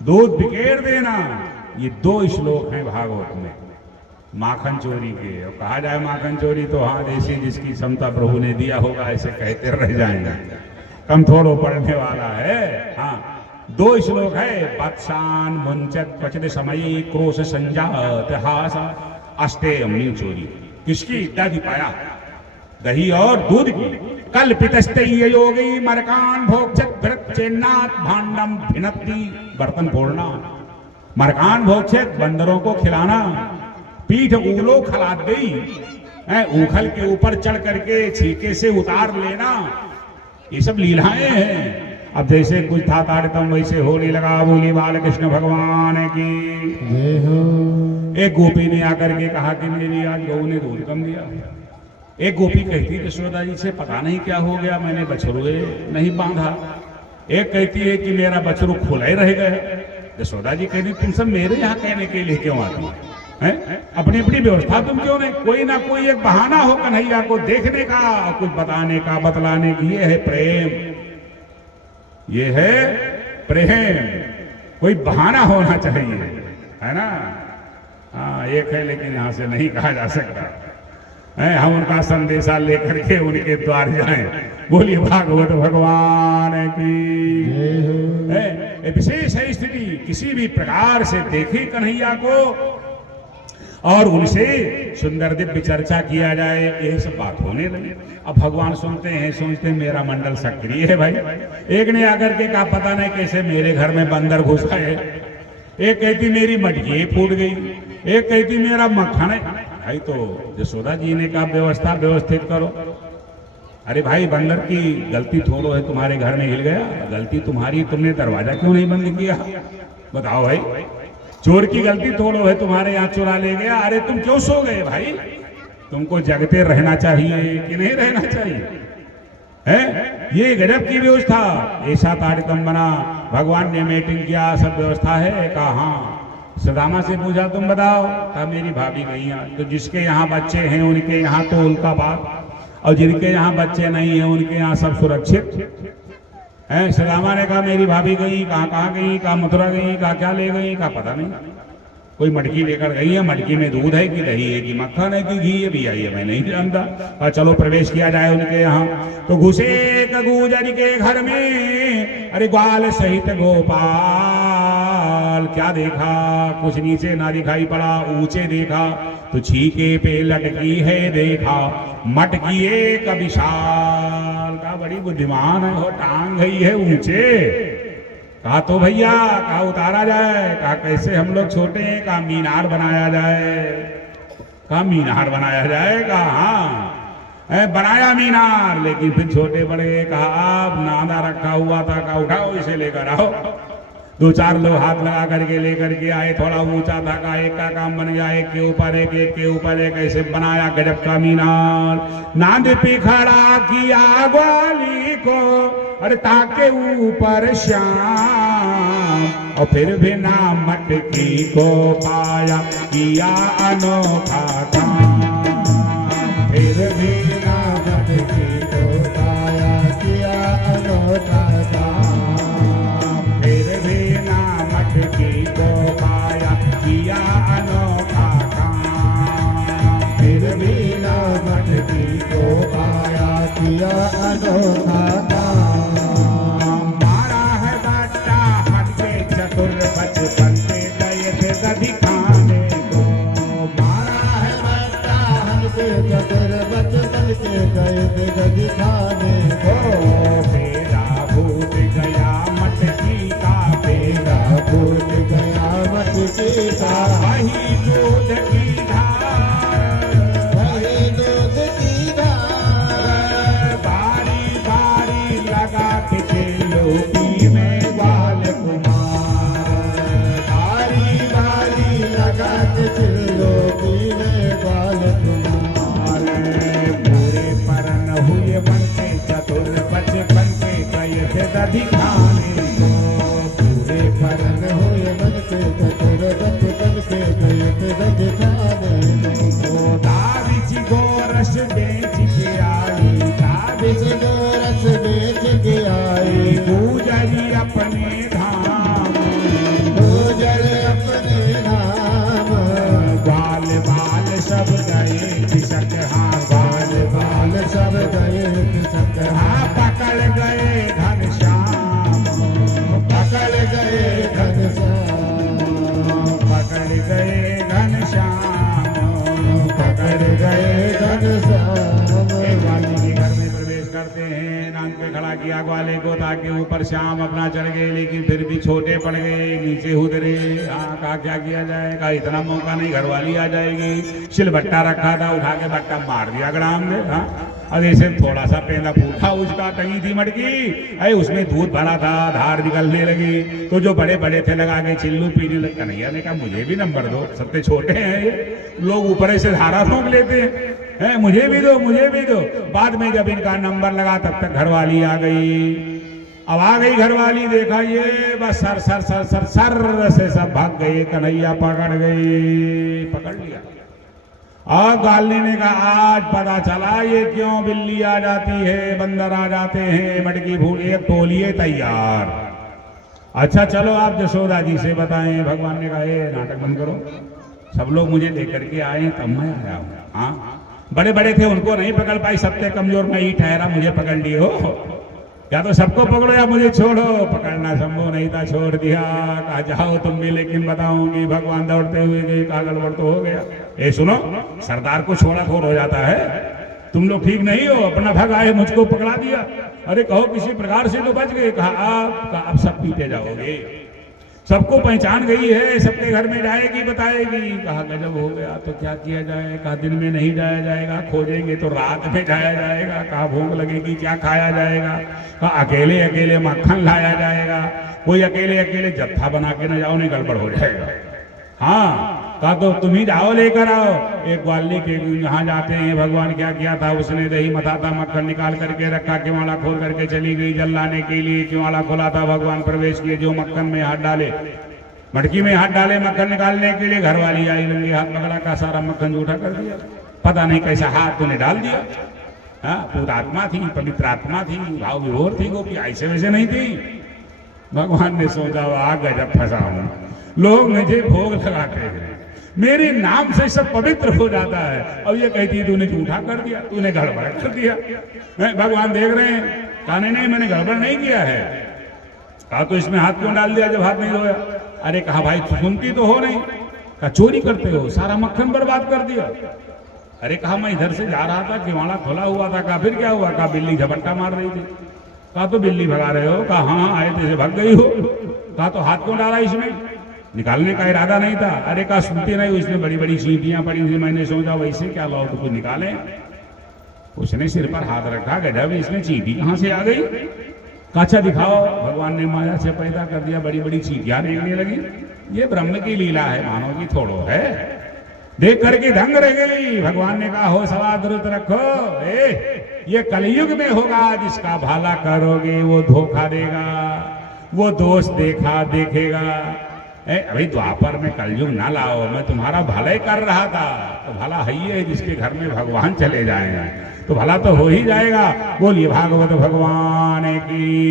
दूध बिखेर देना। ये 2 श्लोक हैं भागवत में माखन चोरी के। और कहा जाए माखन चोरी तो हाँ, जैसी जिसकी क्षमता प्रभु ने दिया होगा ऐसे कहते रह जाएंगे, कम थोड़ो पढ़ने वाला है। हाँ, 2 श्लोक है। वत्सान मुंचत क्वचित समयी क्रोश संजात हास अस्ते अम्नी चोरी। किसकी? दधि पाया, दही और दूध की। कल्पितस्ते योगी मरकान भोक्षत भृत चेन्नाथ भांडम भिनत्ति। बर्तन फोड़ना, मरकान भोक्षत बंदरों को खिलाना, पीठ ऊलो खला गई, ऊखल के ऊपर चढ़ करके छीके से उतार लेना, ये सब लीलाएं हैं। अब जैसे कुछ था ताड़ितम वैसे होने लगा। बोली बाल कृष्ण भगवान की। एक गोपी ने आकर के कहा कि मेरी आज गऊ ने दूध कम दिया। एक गोपी कहती है यशोदा जी से पता नहीं क्या हो गया, मैंने बछरुए नहीं बांधा। एक कहती है कि मेरा बछरू खुला ही रह गया। यशोदा जी कहती तुम सब मेरे यहाँ कहने के लिए क्यों आती हैं? अपनी अपनी व्यवस्था तुम क्यों नहीं? कोई ना कोई एक बहाना हो कन्हैया को देखने का, कुछ बताने का, बतलाने की। ये है प्रेम, ये है प्रेम। कोई बहाना होना चाहिए, है ना? हाँ, एक है लेकिन यहां से नहीं कहा जा सकता है। हम उनका संदेशा लेकर के उनके द्वार जाएं। बोलिए भागवत भगवान की। विशेष है स्थिति, किसी भी प्रकार से देखी कन्हैया को और उनसे सुंदर दिव्य चर्चा किया जाए, यही सब बात होने लगे। अब भगवान सुनते हैं, सोचते हैं मेरा मंडल सक्रिय है भाई। एक ने आकर के कहा पता नहीं कैसे मेरे घर में बंदर घुसा है। एक कहती मेरी मटकी फूट गई, एक कहती मेरा मक्खन है। भाई तो यशोदा जी ने कहा व्यवस्था व्यवस्थित करो। अरे भाई, बंदर की गलती थोड़ो है, तुम्हारे घर में हिल गया, गलती तुम्हारी, तुमने दरवाजा क्यों नहीं बंद किया? बताओ भाई, चोर की गलती थोड़ो है, तुम्हारे यहाँ चुरा ले गया। अरे तुम क्यों सो गए भाई? तुमको जगते रहना चाहिए कि नहीं रहना चाहिए? है ये गजब की व्यवस्था। ऐसा ताड़ितम बना, भगवान ने मीटिंग किया, सब व्यवस्था है। कहा हाँ। सुदामा से पूछा तुम बताओ? कहा मेरी भाभी गई। तो जिसके यहाँ बच्चे हैं उनके यहाँ तो उनका बात, और जिनके यहाँ बच्चे नहीं है उनके यहाँ सब सुरक्षित है। सुदामा ने कहा मेरी भाभी गई। कहाँ गई? कहा मथुरा गई। कहा क्या ले गई? कहा पता नहीं, कोई मटकी लेकर गई है। मटकी में दूध है कि दही है कि मक्खन है कि घी है भी आई है, मैं नहीं जानता। और चलो प्रवेश किया जाए उनके यहाँ। तो घुसे गुजर के घर में, अरे ग्वाल सहित गोपाल। क्या देखा? कुछ नीचे ना दिखाई पड़ा, ऊंचे देखा तो छीके पे लटकी है देखा मटकी एक विशाल। का बड़ी बुद्धिमान है, वो टांग गई है ऊंचे। कहा तो भैया, कहा उतारा जाए। कहा कैसे? हम लोग छोटे हैं। कहा मीनार बनाया जाए। कहा मीनार बनाया जाए? कहा हाँ बनाया मीनार, लेकिन फिर छोटे बड़े। कहा आप नादा रखा हुआ था। कहा उठाओ इसे लेकर आओ। 2-4 लोग हाथ लगा करके लेकर के आए। थोड़ा ऊंचा था, कहा एक का काम बन गया, एक के ऊपर एक, एक के ऊपर एक, ऐसे बनाया गजब का मीनार। नाद पे खड़ा किया ग्वाली को, अरे ताके ऊपर श्याम। और फिर भी ना मटकी को पाया, किया अनोखा काम। फिर भी ना मटकी को पाया, किया अनोखा काम। फिर भी ना मटकी को पाया, किया अनोखा काम। फिर भी ना मटकी को पाया, किया अनोखा काम। मारा है बाटा हटके चतुर बचपन से गए थे दधि खाने को। मारा है बाटा हटके चतुर बचपन किया ग्वाले को ताकि ऊपर शाम अपना चढ़ गए, लेकिन फिर भी छोटे पड़ गए, नीचे उतरे। हाँ, कहा क्या किया जाए, कहा इतना मौका नहीं, घरवाली आ जाएगी। सिलबट्टा रखा था, उठा के बट्टा मार दिया ग्राम में। हाँ, अब ऐसे थोड़ा सा पेंदा फूटा उसका, टंगी थी मटकी, अरे उसमें दूध भरा था, धार निकलने लगी। तो जो बड़े बड़े थे लगा के चिल्लू पीने लगे। कन्हैया ने कहा मुझे भी नंबर दो, सबसे छोटे हैं ये लोग, ऊपर से धारा रोक लेते हैं, मुझे भी दो, मुझे भी दो। बाद में जब इनका नंबर लगा तब तक घरवाली आ गई। अब आ गई घरवाली, देखा ये बस sir sir sir sir sir से सब भाग गए। कन्हैया पकड़ गई, पकड़ लिया। और गालने ने कहा आज पता चला ये क्यों बिल्ली आ जाती है, बंदर आ जाते हैं, मटकी भूल, एक तौलिए तैयार। अच्छा चलो आप यशोदा जी से बताएं। भगवान ने कहा ये नाटक बंद करो, सब लोग मुझे लेकर के आए तब मैं आया हूँ। हाँ, बड़े बड़े थे उनको नहीं पकड़ पाई, सबसे कमजोर मैं ही ठहरा, मुझे पकड़ लिए हो। या तो सबको पकड़ो या मुझे छोड़ो। पकड़ना संभव नहीं था, छोड़ दिया। कहा जाओ तुम भी, लेकिन बताऊंगी। भगवान दौड़ते हुए गए, कहा गड़बड़ तो हो गया। ए सुनो, सरदार को छोड़ा थोड़ हो जाता है, तुम लोग ठीक नहीं हो, अपना भग आए मुझको पकड़ा दिया। अरे कहो किसी प्रकार से तो बच गए। कहा आप सब पीटे जाओगे, सबको पहचान गई है, सबके घर में जाएगी, बताएगी। कहा गजब हो गया, तो क्या किया जाए। कहा दिन में नहीं जाया जाएगा, खोजेंगे तो रात में जाया जाएगा। कहा भूख लगेगी, क्या खाया जाएगा। कहा अकेले अकेले मक्खन लाया जाएगा, कोई अकेले अकेले जत्था बना के न जाओ, नहीं गड़बड़ हो जाएगा। हाँ, कहा तो तुम ही जाओ लेकर आओ। एक ग्वाली के यहाँ जाते हैं, भगवान क्या किया था, उसने दही मथाता मक्खन निकाल करके रखा, किवाड़ा खोल करके चली गई जल लाने के लिए। किवाड़ा खोला था, भगवान प्रवेश किए, जो मक्खन में हाथ डाले, मटकी में हाथ डाले मक्खन निकालने के लिए, घरवाली आई, लंगे हाथ पकड़ा, का सारा मक्खन जूठा कर दिया। पता नहीं कैसा हाथ तूने डाल दिया। हाँ, पूर्णात्मा थी, पवित्र आत्मा थी, भाव विभोर थी, गोपी ऐसे वैसे नहीं थी। भगवान ने सोचा आ गजब फंसा हूं, लोग मुझे भोग लगाते हैं, मेरे नाम से सब पवित्र हो जाता है। अब ये कहती है तूने झूठा कर दिया, तूने गड़बड़ कर दिया। भगवान देख रहे हैं, कहा नहीं मैंने गड़बड़ नहीं किया है। कहा तो इसमें हाथ क्यों डाल दिया जब हाथ नहीं धोया। अरे कहा भाई सुनती तो हो नहीं। कहा चोरी करते हो, सारा मक्खन बर्बाद कर दिया। अरे कहा मैं इधर से जा रहा था, किवाड़ा खोला हुआ था। कहा फिर क्या हुआ। कहा बिल्ली झपट्टा मार रही थी। कहा तो बिल्ली भगा रहे हो। कहा हाँ आए थे, भाग गई हो। कहा तो हाथ क्यों डाला इसमें, निकालने का इरादा नहीं था। अरे कहा सुनती नहीं, इसमें बड़ी बड़ी चींटियां पड़ी थी, मैंने सोचा वैसे क्या लाओ तो कुछ निकाले। उसने सिर पर हाथ रखा, गजब इसमें चींटी कहां से आ गई। काचा दिखाओ। भगवान ने माया से पैदा कर दिया, बड़ी बड़ी चींटियां निकलने लगी। ये ब्रह्म की लीला है, मानव की थोड़ो है। देख करके दंग रह गई। भगवान ने कहा हो सवा दुरुत रखो, ये कलयुग में होगा, जिसका भला करोगे वो धोखा देगा, वो दोष देखेगा। अभी द्वापर में कलयुग ना लाओ, मैं तुम्हारा भला कर रहा था। तो भला है ही, जिसके घर में भगवान चले जाएंगे तो भला तो हो ही जाएगा। बोलिए भागवत भगवान की।